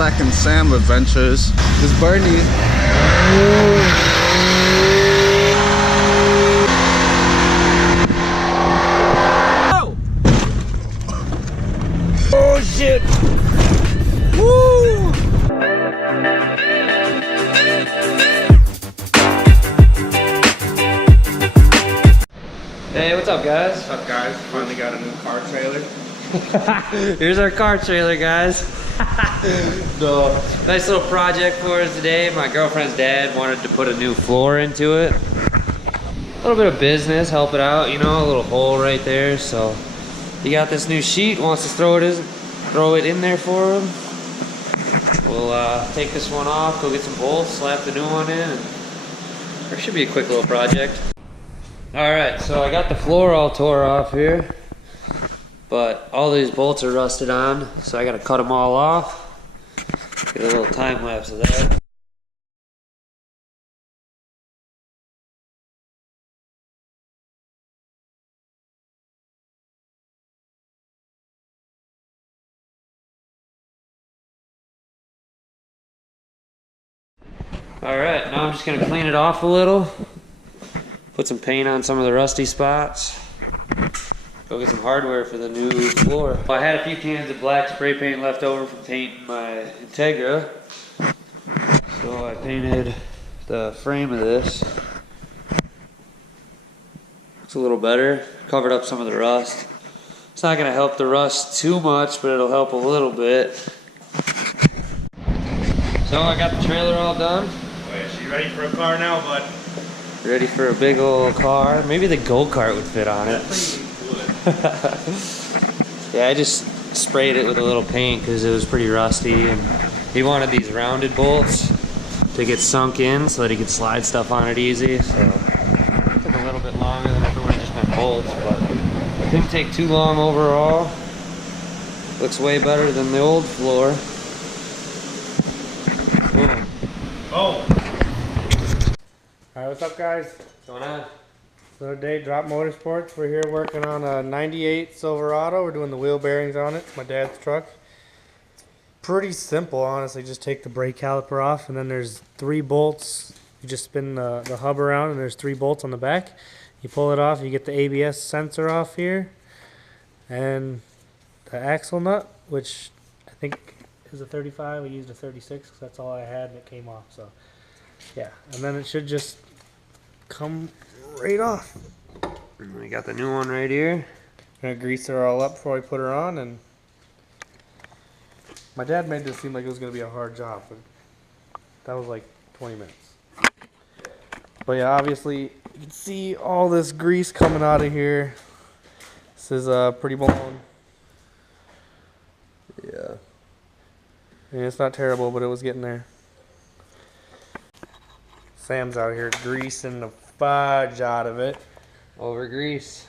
second Sam adventures is Bernie. Oh! Oh shit! Woo! Hey, what's up, guys? What's up, guys? Finally got a new car trailer. Here's our car trailer, guys. No. Nice little project for us today. My girlfriend's dad wanted to put a new floor into it. A little bit of business, help it out, you know, a little hole right there. So he got this new sheet, wants to throw it in there for him. We'll take this one off, go get some bolts, slap the new one in, and there should be a quick little project. Alright, so I got the floor all tore off here, but all these bolts are rusted on, so I gotta cut them all off. Get a little time lapse of that. Alright, now I'm just gonna clean it off a little. Put some paint on some of the rusty spots. Go get some hardware for the new floor. I had a few cans of black spray paint left over from painting my Integra. So I painted the frame of this. Looks a little better. Covered up some of the rust. It's not gonna help the rust too much, but it'll help a little bit. So I got the trailer all done. Wait, so you ready for a car now, bud? Ready for a big old car. Maybe the go-kart would fit on it. Yeah, I just sprayed it with a little paint because it was pretty rusty, and he wanted these rounded bolts to get sunk in so that he could slide stuff on it easy. So it took a little bit longer than if it would have just been bolts, but it didn't take too long overall. Looks way better than the old floor. Boom. Oh! Alright, what's up, guys? What's going on? So today, Drop Motorsports. We're here working on a 98 Silverado. We're doing the wheel bearings on it. It's my dad's truck. It's pretty simple, honestly. Just take the brake caliper off, and then there's 3 bolts. You just spin the hub around, and there's 3 bolts on the back. You pull it off, you get the ABS sensor off here, and the axle nut, which I think is a 35. We used a 36 because that's all I had, and it came off. So yeah, and then it should just come right off. We got the new one right here. Gonna grease her all up before we put her on, and my dad made this seem like it was gonna be a hard job, but that was like 20 minutes. But yeah, obviously you can see all this grease coming out of here. This is pretty blown. Yeah. And it's not terrible, but it was getting there. Sam's out here greasing the fudge out of it. Over grease.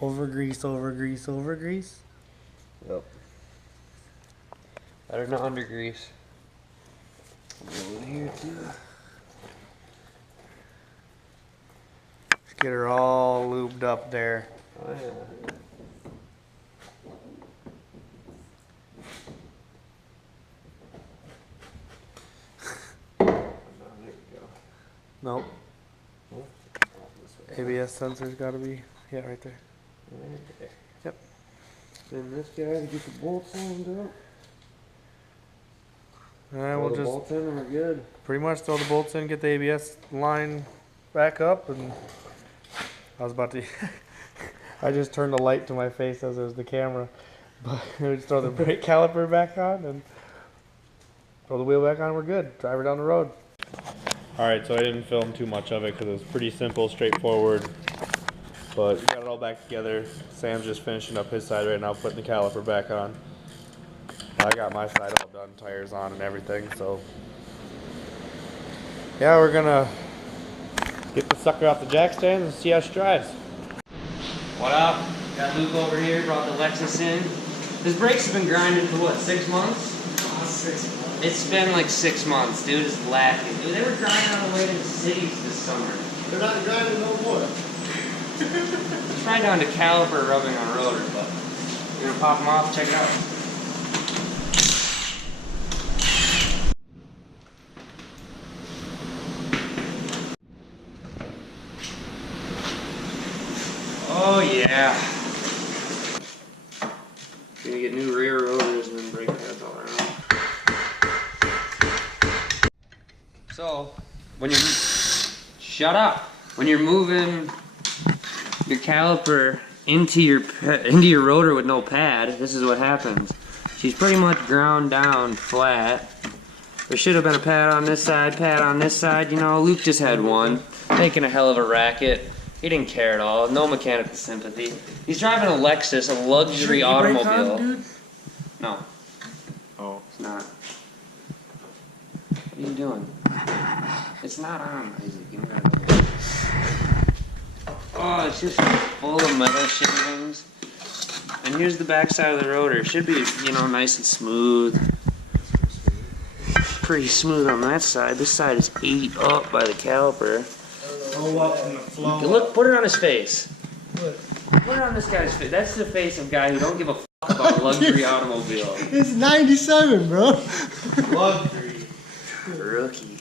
Over grease, over grease, over grease. Yep. Better than under grease. Over here too. Just get her all lubed up there. Oh yeah. Nope. ABS sensor's got to be, yeah, right there. Right there. Yep. Then this guy to get the bolts lined up. Alright, we'll the just bolts in and we're good. pretty much throw the bolts in, get the ABS line back up, and I was about to, I just turned the light to my face as it was the camera, but we just throw the brake caliper back on and throw the wheel back on, we're good. Drive her down the road. Alright, so I didn't film too much of it because it was pretty simple, straightforward. But we got it all back together. Sam's just finishing up his side right now, putting the caliper back on. I got my side all done, tires on and everything, so. Yeah, we're gonna get the sucker off the jack stand and see how she drives. What up? Got Luke over here, brought the Lexus in. His brakes have been grinding for what, 6 months? 6 months. It's been like 6 months, dude. It's lacking. Dude, they were grinding on the way to the cities this summer. They're not grinding no more. It's right down to caliper rubbing on rotor, but you're gonna pop them off, check it out. Yeah. Gonna get new rear rotors and then brake pads all around. So, when you're shut up. When you're moving your caliper into your rotor with no pad, this is what happens. She's pretty much ground down flat. There should have been a pad on this side, you know. Luke just had one, making a hell of a racket. He didn't care at all, no mechanical sympathy. He's driving a Lexus, a luxury automobile. No. Oh. It's not. What are you doing? It's not on, Isaac. You don't gotta do it. Oh, it's just full of metal shavings. And here's the back side of the rotor. It should be, you know, nice and smooth. Pretty smooth on that side. This side is ate up by the caliper. Oh, up from the flow. Look, put it on his face. Put it on this guy's face. That's the face of a guy who don't give a fuck about a luxury automobile. It's 97, bro. Luxury. Rookie.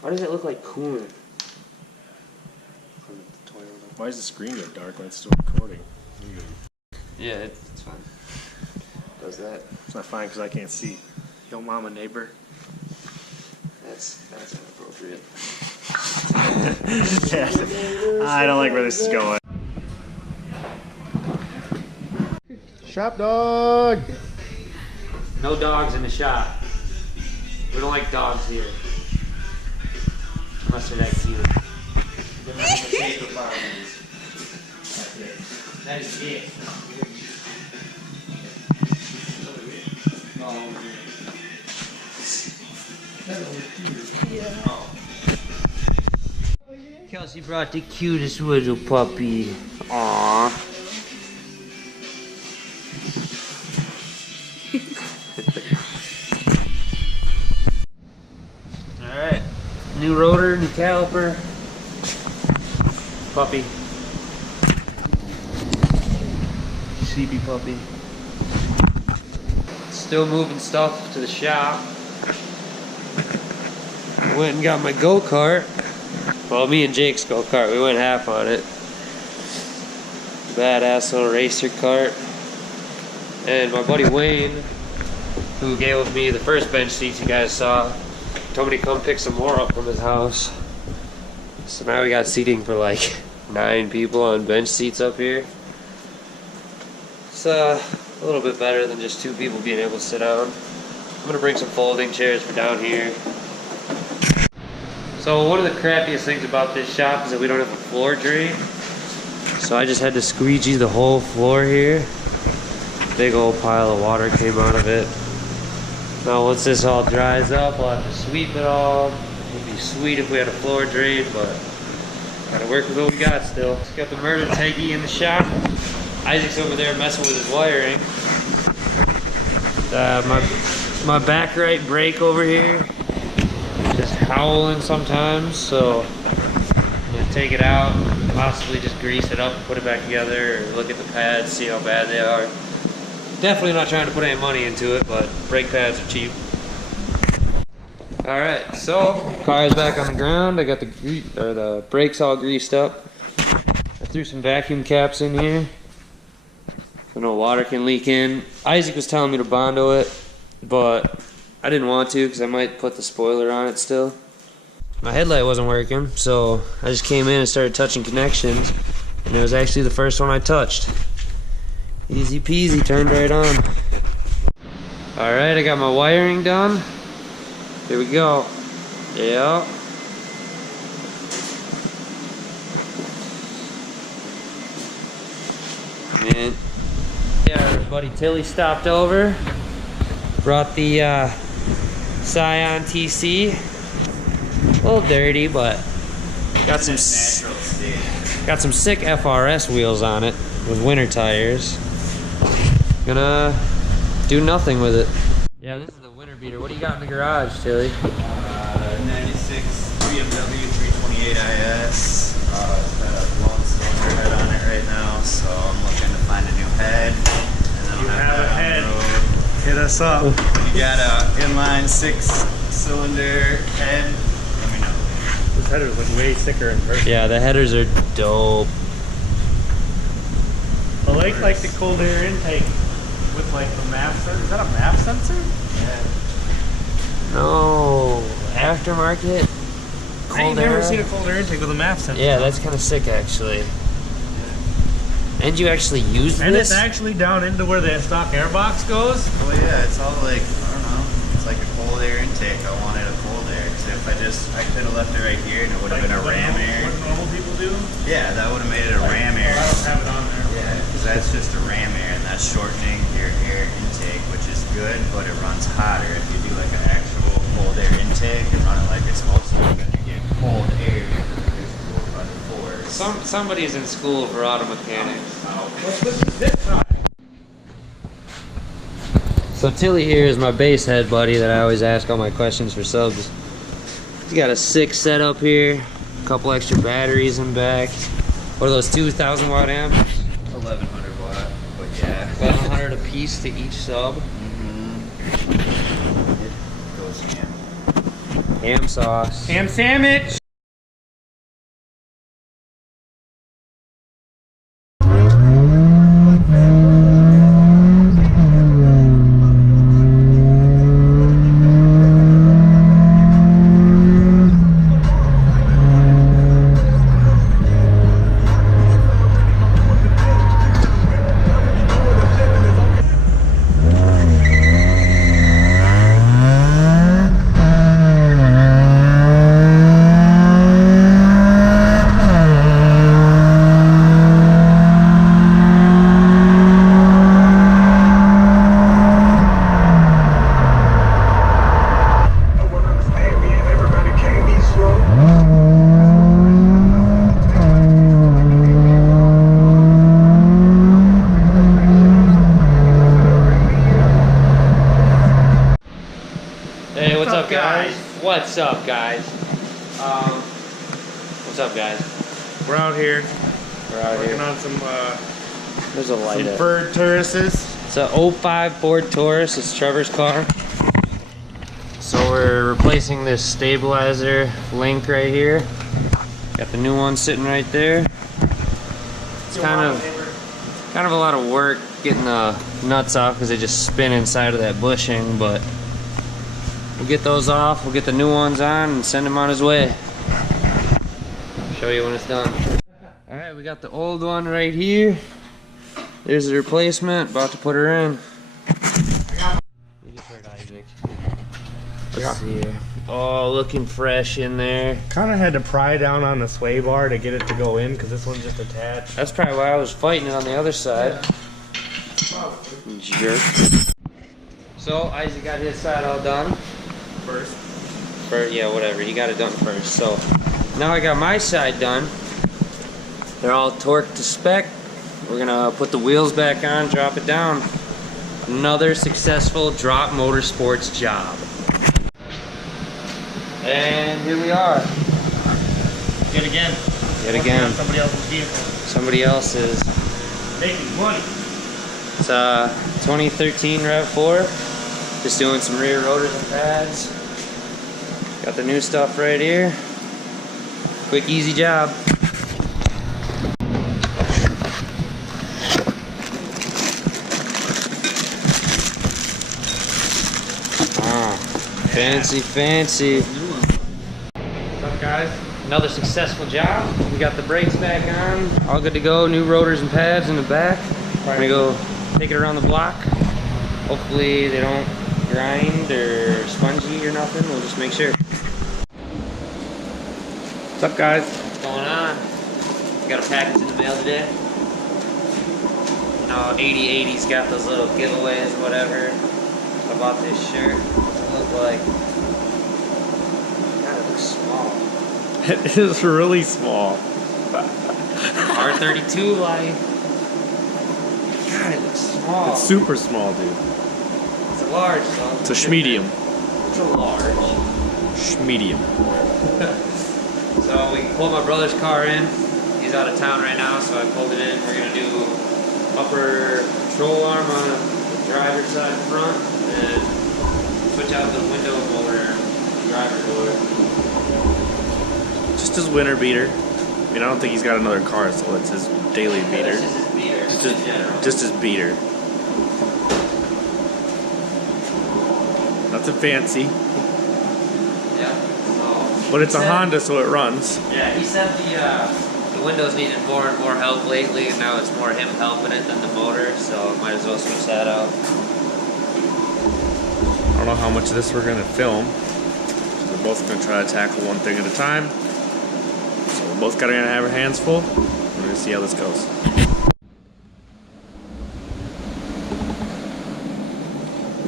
Why does it look like coolant? Why does the screen get dark when it's still recording? Yeah, it's fine. Does that? It's not fine because I can't see. Yo, mama, neighbor. That's inappropriate. I don't like where this is going. Shop dog. No dogs in the shop. We don't like dogs here. Unless they're that cute. That is it. Kelsey brought the cutest little puppy. Aww. Alright. New rotor, new caliper. Puppy. Sleepy puppy. Still moving stuff to the shop. Went and got my go-kart. Well, me and Jake's go-kart, we went half on it. Badass little racer cart. And my buddy Wayne, who gave me the first bench seats you guys saw, told me to come pick some more up from his house. So now we got seating for like 9 people on bench seats up here. It's a little bit better than just 2 people being able to sit down. I'm gonna bring some folding chairs for down here. So one of the crappiest things about this shop is that we don't have a floor drain. So I just had to squeegee the whole floor here. Big old pile of water came out of it. Now once this all dries up, I'll have to sweep it all. It'd be sweet if we had a floor drain, but gotta work with what we got still. Got the murder Teggy in the shop. Isaac's over there messing with his wiring. My back right brake over here just howling sometimes, so I'm gonna take it out, possibly just grease it up, put it back together, or look at the pads, see how bad they are. Definitely not trying to put any money into it, but brake pads are cheap. Alright, so car is back on the ground. I got the brakes all greased up. I threw some vacuum caps in here so no water can leak in. Isaac was telling me to Bondo it, but I didn't want to because I might put the spoiler on it still. My headlight wasn't working, so I just came in and started touching connections, and it was actually the first one I touched. Easy peasy, turned right on. Alright, I got my wiring done. Here we go. Yeah. And yeah, our buddy Tilly stopped over. Brought the Scion TC. A little dirty, but got some sick FRS wheels on it with winter tires. Gonna do nothing with it. Yeah, this is the winter beater. What do you got in the garage, Tilly? 96 BMW 328 IS. It's got a blown cylinder head on it right now, so I'm looking to find a new head. And then I'll have that on the road. Hit us up. You got a inline 6-cylinder head? Let me know. This headers look way sicker in person. Yeah, the headers are dope. I like the cold air intake with like the MAP sensor. Is that a MAP sensor? No, aftermarket. I ain't never seen a cold air intake with a MAP sensor. Yeah, that's kind of sick actually. And you actually use And this? it's actually down into where the stock airbox goes. Well, yeah, it's all like, I don't know, it's like a cold air intake. I wanted a cold air, because if I could have left it right here and it would have been a ram air. What normal people do? Yeah, that would have made it a ram air. I don't have it on there. Yeah, because that's just a ram air, and that's shortening your air intake, which is good, but it runs hotter. If you do like an actual cold air intake and run it like it's supposed to, you're gonna get cold air because it gets cooled by the force. Somebody's in school for auto mechanics. So Tilly here is my base head buddy that I always ask all my questions for subs. He's got a sick setup here, a couple extra batteries in back. What are those, 2,000 watt amps? 1100 watt, but yeah. 1,100 a piece to each sub. It goes ham. Ham sauce. Ham sandwich. Hey, what's up, guys? What's up, guys? What's up, guys? We're out here We're out working here. on some There's a light up. Ford Tauruses. It's a 05 Ford Taurus. It's Trevor's car. So we're replacing this stabilizer link right here. Got the new one sitting right there. It's kind of a lot of work getting the nuts off because they just spin inside of that bushing, but we'll get those off. We'll get the new ones on and send him on his way. Show you when it's done. All right, we got the old one right here. There's the replacement. About to put her in. You just heard Isaac. Let's see here. Oh, looking fresh in there. Kind of had to pry down on the sway bar to get it to go in because this one's just attached. That's probably why I was fighting it on the other side. Jerk. So Isaac got his side all done. Yeah, whatever. He got it done first. So now I got my side done. They're all torqued to spec. We're gonna put the wheels back on, drop it down. Another successful drop motorsports job. And here we are. Yet again. Yet again. Somebody else's vehicle. Somebody else's. Making money. It's a 2013 RAV4. Just doing some rear rotors and pads. Got the new stuff right here. Quick, easy job. Ah, fancy, fancy. What's up, guys? Another successful job. We got the brakes back on. All good to go. New rotors and pads in the back. We're gonna go take it around the block. Hopefully they don't grind or spongy or nothing. We'll just make sure. What's up, guys? What's going on? We got a package in the mail today. You know, 80/80's got those little giveaways or whatever. I bought this shirt. What's it look like? God, it looks small. It is really small. R32 life. God, it looks small. It's super small, dude. It's a large, though. It's a schmedium. It's a large. Schmedium. So we pulled my brother's car in. He's out of town right now, so I pulled it in. We're gonna do upper control arm on the driver's side front, and switch out the window motor, driver door. Just his winter beater. I mean, I don't think he's got another car, so it's his daily beater. Just his beater. Nothing fancy. Yeah. But it's a Honda, so it runs. Yeah, he said the windows needed more and more help lately, and now it's more him helping it than the motor, so might as well switch that out. I don't know how much of this we're gonna film. We're both gonna try to tackle one thing at a time. So we're both gonna have our hands full. We're gonna see how this goes.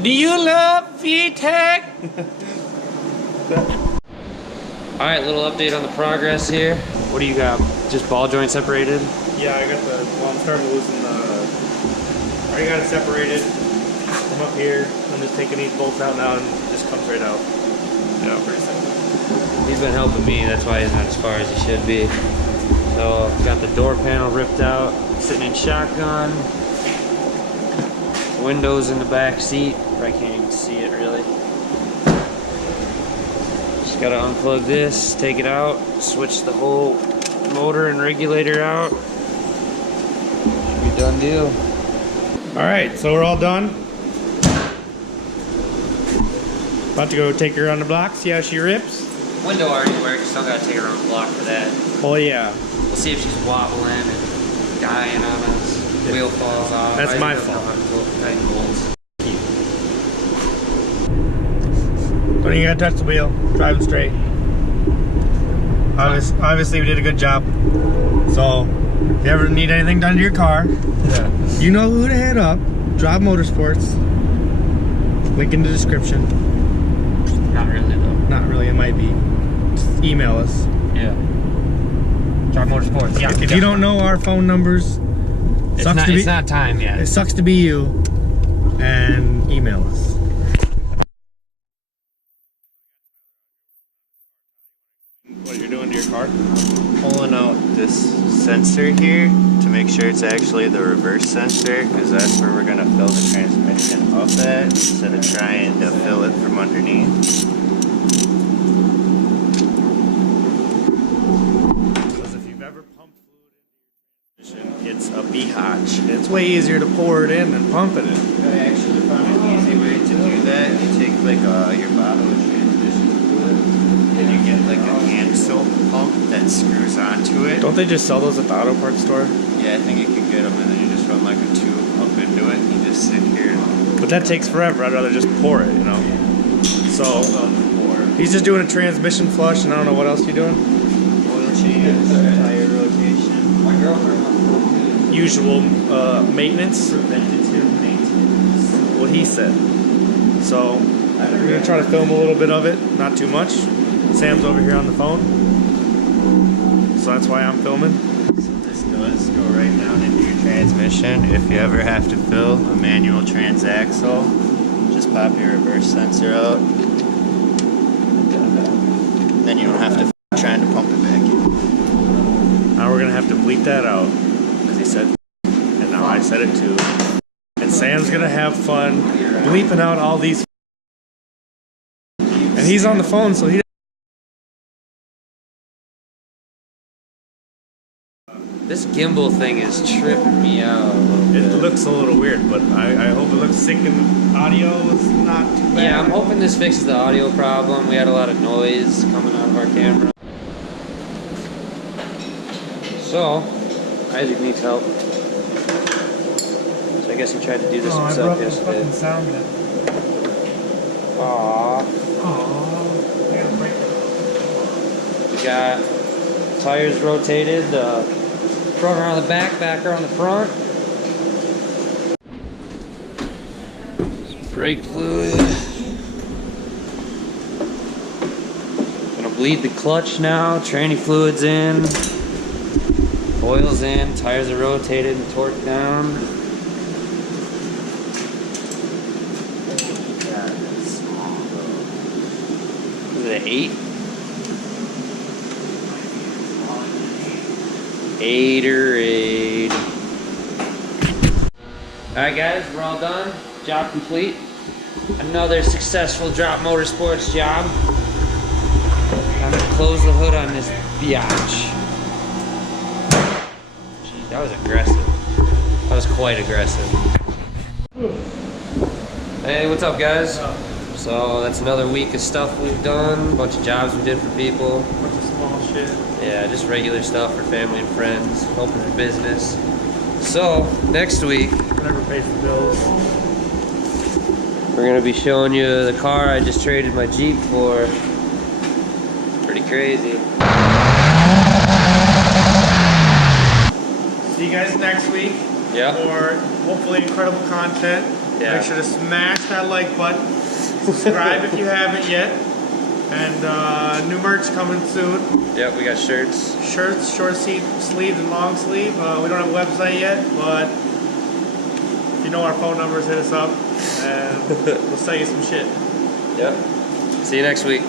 Do you love VTEC? Alright, little update on the progress here. What do you got? Just ball joint separated? Yeah, I got well, I'm starting to loosen I already got it separated from up here. I'm just taking these bolts out now and it just comes right out. Yeah, pretty simple. He's been helping me, that's why he's not as far as he should be. So, got the door panel ripped out, sitting in shotgun. Windows in the back seat. I can't even see it really. Just gotta unplug this, take it out, switch the whole motor and regulator out. Should be a done deal. Alright, so we're all done. About to go take her on the block, see how she rips. Window already works, still gotta take her on the block for that. Oh yeah. We'll see if she's wobbling and dying on us. Wheel falls off. That's my fault. Don't even gotta touch the wheel. Driving straight. Obviously we did a good job. So, if you ever need anything done to your car, you know who to hit up. Drop Motorsports. Link in the description. Not really though. Not really, it might be. Just email us. Yeah. Drop Motorsports. Yeah. If you don't know our phone numbers, it's not time yet. It sucks to be you. And email us. What you're doing to your car? Pulling out this sensor here to make sure it's actually the reverse sensor, because that's where we're going to fill the transmission up at instead of trying to fill it from underneath. Because if you've ever pumped fluid into your transmission, it's a BHOTch. It's way easier to pour it in than pump it in. I actually found an easy way to do that. You take like your bottle of transmission fluid and you get like a hand soap pump that screws onto it. Don't they just sell those at the auto parts store? Yeah, I think you can get them, and then you just run like a tube up into it and you just sit here and But that takes forever. I'd rather just pour it, you know? So, he's just doing a transmission flush, and I don't know what else you're doing. oil change, tire rotation. My girlfriend. Usual maintenance. Preventative maintenance. What he said. So, we're gonna try to film a little bit of it, not too much. Sam's over here on the phone, so that's why I'm filming. So this does go right down into your transmission. If you ever have to fill a manual transaxle, just pop your reverse sensor out. Then you don't have to trying to pump it back in. Now we're gonna have to bleep that out, because he said, and now I said it too. And Sam's gonna have fun bleeping out all these. And he's on the phone, so he. This gimbal thing is tripping me out a little bit. It looks a little weird, but I hope it looks sick and audio is not too bad. Yeah, I'm hoping this fixes the audio problem. We had a lot of noise coming out of our camera. So, Isaac needs help. So I guess he tried to do this himself yesterday. Sound then. Aww. We got tires rotated, the front around the backer on the front. Brake fluid. Gonna bleed the clutch now. Tranny fluid's in. Oil's in. Tires are rotated and torqued down. Is it an 8? 8. Alright guys, we're all done. Job complete. Another successful Drop Motorsports job. close the hood on this biatch. Gee, that was aggressive. That was quite aggressive. Hey, what's up, guys? So that's another week of stuff we've done. A bunch of jobs we did for people. Bunch of small shit. Yeah, just regular stuff for family and friends. Open for business. So next week Whatever pays the bills. we're gonna be showing you the car I just traded my Jeep for. Pretty crazy. See you guys next week. Yeah. For hopefully incredible content. Yeah. Make sure to smash that like button. Subscribe if you haven't yet. And new merch coming soon. Yep, we got shirts. Shirts, short sleeve and long sleeve. We don't have a website yet, but if you know our phone numbers, hit us up and we'll sell you some shit. Yep. See you next week.